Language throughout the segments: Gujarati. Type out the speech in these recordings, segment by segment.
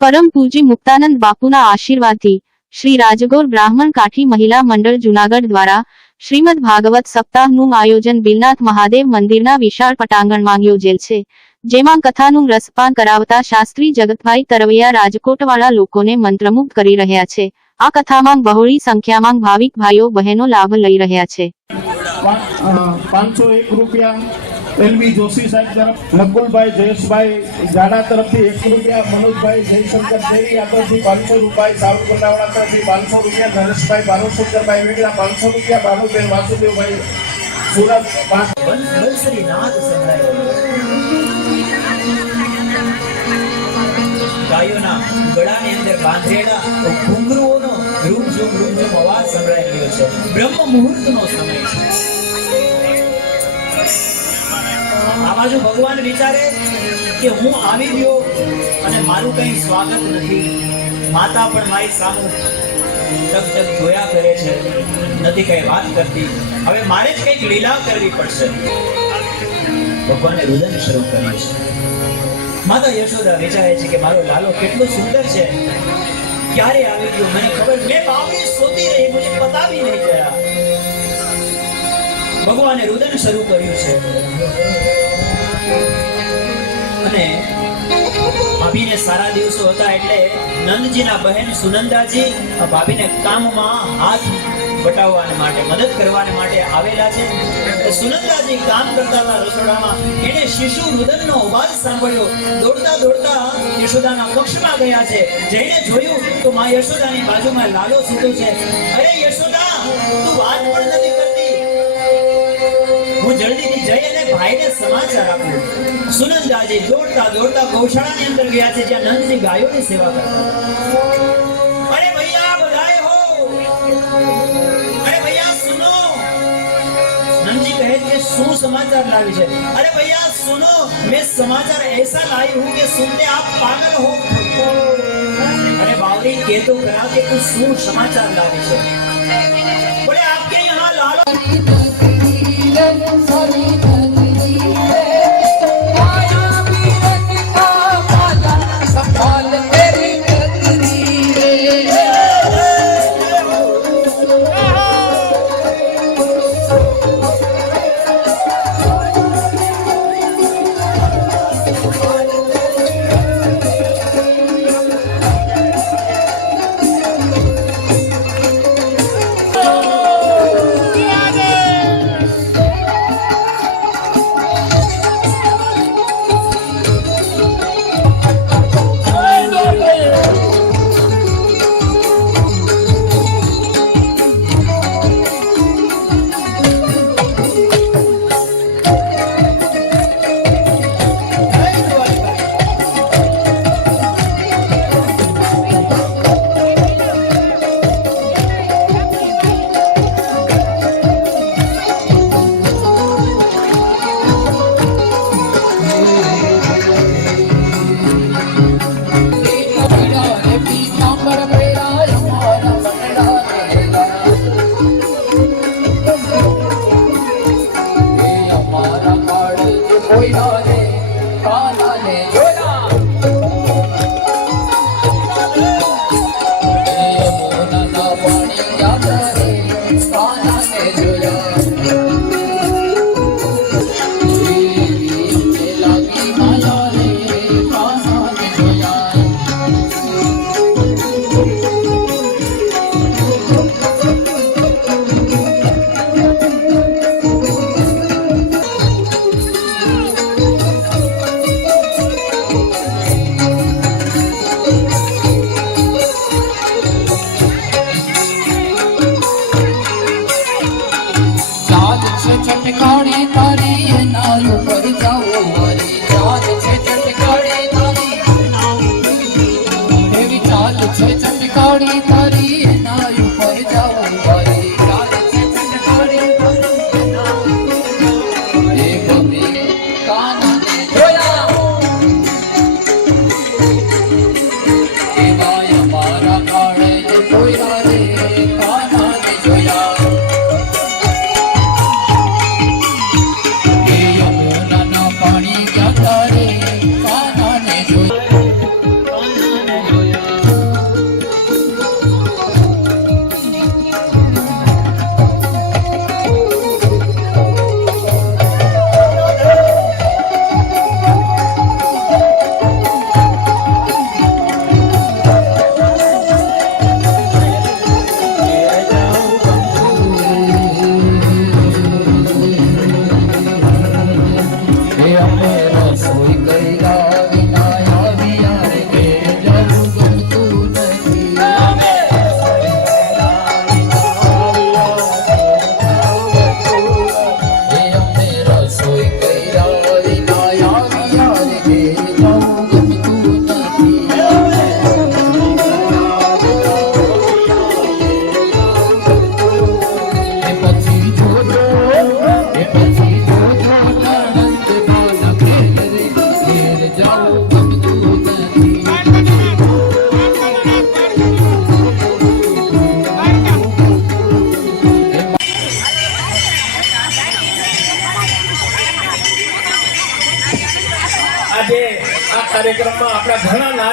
પરમ પૂજી મુક્તાનંદ બાપુના આશીર્વાદથી શ્રી રાજગોર બ્રાહ્મણ કાઠી મહિલા મંડળ જુનાગઢ દ્વારા શ્રીમદ ભાગવત સપ્તાહનું આયોજન બિલનાથ મહાદેવ મંદિરના વિશાળ પટાંગણમાં યોજેલ છે, જેમાં કથાનું રસપાન કરાવતા શાસ્ત્રી જગતભાઈ તરવૈયા રાજકોટવાળા લોકોને મંત્રમુગ્ધ કરી રહ્યા છે. આ કથામાં બહોળી સંખ્યામાં ભાવિક ભાઈઓ બહેનો લાભ લઈ રહ્યા છે. પાંચસો એક રૂપિયા એલવી જોશી સાહેબ તરફ નકુલભાઈ જયેશભાઈ ઝાડા તરફથી એક રૂપિયા, મનોજભાઈ જયશંકર દેવી યાદવથી પાંચસો રૂપિયા સાવર ગોંડાવાળા તરફથી પાંચસો રૂપિયા, નરેશભાઈ બાલુશંકરભાઈ વેગડા પાંચસો રૂપિયા ભાનુબેન વાસુદેવભાઈ સુરત ગાયોના ગળાની અંદર બાંધેલા ઘૂંઘરુઓનો રૂમ ઝૂમ રૂમ ઝૂમ અવાજ સંભળાઈ રહ્યો છે. બ્રહ્મ મુહૂર્તનો સમય છે. આ બાજુ ભગવાન વિચારે કે હું આવી ગયો અને મારું કંઈ સ્વાગત નથી. માતા પણ મારી સામે ટક ટક જોયા કરે છે. નથી કઈ વાત કરતી. હવે મારે જ કંઈક લીલા કરવી પડશે. ભગવાને રુદન શરૂ કર્યું છે. માતા યશોદા વિચારે છે કે મારો લાલો કેટલો સુંદર છે. ક્યારે આવી ગયો મને ખબર મેં બાવળી સોતી રહી મને પતાવી નહીં ચલા ભગવાને રુદન શરૂ કર્યું છે. અને ભાભીને સારા દિવસો હતા એટલે નંદજીના બહેન સુનંદાજી ભાભીને કામમાં હાથ બટાવવા માટે, મદદ કરવા માટે આવેલા છે. સુનંદાજી કામ કરતા હતા રસોડામાં એને શિશુ રુદનનો અવાજ સાંભળ્યો. દોડતા દોડતા યશોદાના પક્ષમાં ગયા છે. જેને જોયું તો મા યશોદાની બાજુમાં લાલો સૂતો છે. અરે યશોદા, તું વાત પણ નથી કરતી. હું જલ્દીથી જઈ અને ભાઈને સમાચાર આપ્યો સુનંદાજી દોડતા દોડતા ગૌશાળાની અંદર ગયા છે, જ્યાં નંદજી ગાયોની સેવા કરતા અરે ભૈયા બધાય હો! અરે ભૈયા, સુનો! નંદજી કહે કે શું સમાચાર લાવી છે? અરે ભૈયા, સુનો, મેં સમાચાર એસા લાવી હું કે સુનતે આપ પાગલ હો? અરે બાવરી, કે તો કરા કે તું શું સમાચાર લાવી છે? બોલે, આપકે યહાં લાલો?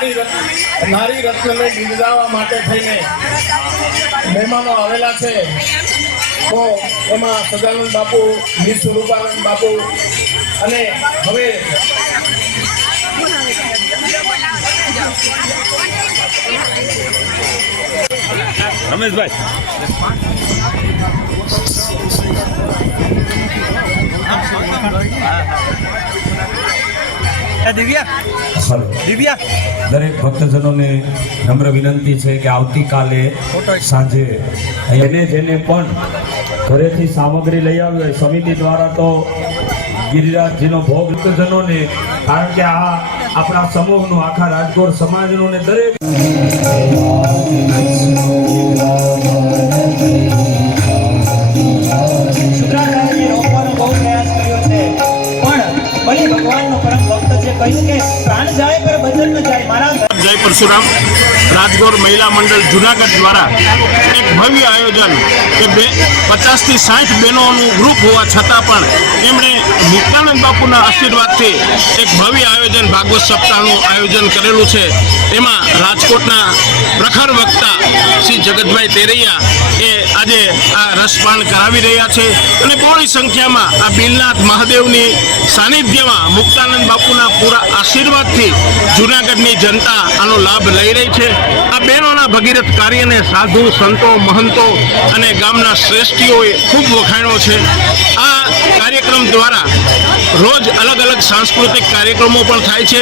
નારી રત્ન નારી રત્નને બિરદાવવા માટે થઈને મહેમાનો આવેલા છે. તો એમાં સદાનંદ બાપુ વી સ્વરૂપાનંદ બાપુ અને હવે રમેશભાઈ. દરેક ભક્તજનોને નમ્ર વિનંતી છે કે આવતીકાલે સાંજે એને જેને પણ ઘરેથી સામગ્રી લઈ આવી હોય સમિતિ દ્વારા તો ગિરિરાજજીનો ભોગ ભક્તજનોને કારણ કે આ આપણા સમૂહનું આખા રાજકોટ સમાજનું ને દરેક શુક્રાચાર્યને ભગવાનનો જાય પરશુરામ. રાજગોર મહિલા મંડળ જુનાગઢ દ્વારા એક ભવ્ય આયોજન કે બે પચાસથી સાઠ બહેનોનું ગ્રુપ હોવા છતાં પણ એમણે નિત્યાનંદ બાપુના આશીર્વાદથી એક ભવ્ય આયોજન ભાગવત સપ્તાહનું આયોજન કરેલું છે. એમાં રાજકોટના પ્રખર વક્તા શ્રી જગતભાઈ તેરૈયા એ આજે આ રસપાન કરાવી રહ્યા છે અને બહોળી સંખ્યામાં આ બિલનાથ મહાદેવની સાનિધ્યમાં મુક્તાનંદ બાપુના પૂરા આશીર્વાદથી જુનાગઢની જનતા આનો લાભ લઈ રહી છે. આ બહેનોના ભગીરથ કાર્યને સાધુ, સંતો, મહંતો અને ગામના શ્રેષ્ઠીઓએ ખૂબ વખાણ્યો છે. આ કાર્યક્રમ દ્વારા રોજ અલગ અલગ સાંસ્કૃતિક કાર્યક્રમો પણ થાય છે.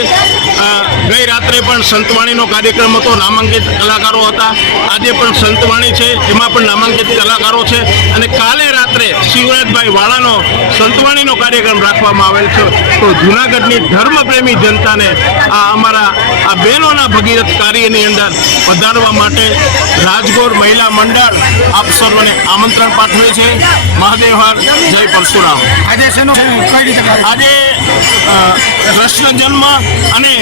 ગઈ રાત્રે પણ સંતવાણીનો કાર્યક્રમ હતો, નામાંકિત કલાકારો હતા. આજે પણ સંતવાણી છે, એમાં પણ નામાંકિત કલાકારો છે. અને કાલે રાત્રે શિવરાજભાઈ વાળાનો સંતવાણીનો કાર્યક્રમ રાખવામાં આવેલ છે. તો જુનાગઢની ધર્મપ્રેમી જનતાને આ અમારા આ બહેનોના ભગીરથ કાર્યની અંદર વધારવા માટે રાજગોર મહિલા મંડળ આપ સર્વને આમંત્રણ પાઠવે છે. મહાદેવહર જય પરશુરામ. આજે આજે કૃષ્ણ જન્મ અને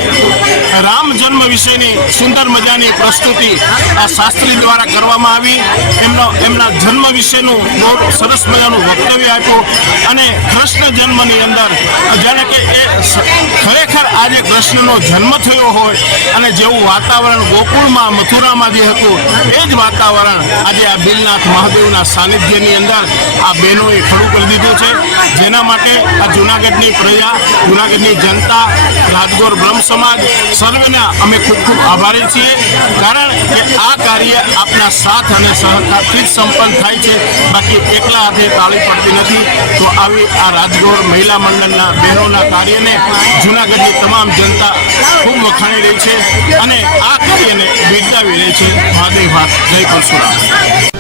રામ જન્મ વિશેની સુંદર મજાની પ્રસ્તુતિ આ શાસ્ત્રી દ્વારા કરવામાં આવી. એમનો એમના જન્મ વિશેનું બહુ સરસ મજાનું વક્તવ્ય આપ્યું. અને કૃષ્ણ જન્મની અંદર જાણે કે એ ખરેખર આજે કૃષ્ણનો જન્મ થયો હોય અને જેવું વાતાવરણ ગોકુળમાં, મથુરામાં જે હતું, એ જ વાતાવરણ આજે આ બિલનાથ મહાદેવના સાનિધ્યની અંદર આ બહેનોએ ખડું કરી દીધું છે. જેના માટે આ જુનાગઢની પ્રજા, જુનાગઢની જનતા, રાજગોર બ્રહ્મ સમાજ સર્વેના અમે ખૂબ ખૂબ આભારી છીએ. કારણ કે આ કાર્ય આપના સાથ અને સહકારથી જ સંપન્ન થાય છે. બાકી એકલા હાથે તાળી પડતી નથી. તો આવી આ રાજગોર મહિલા મંડળના બહેનોના કાર્યને જુનાગઢની તમામ જનતા ખૂબ વખાણી રહી છે અને આ કાર્યને બિરદાવી રહી છે. મહાદેવ હાથ, જય પરશુરામ.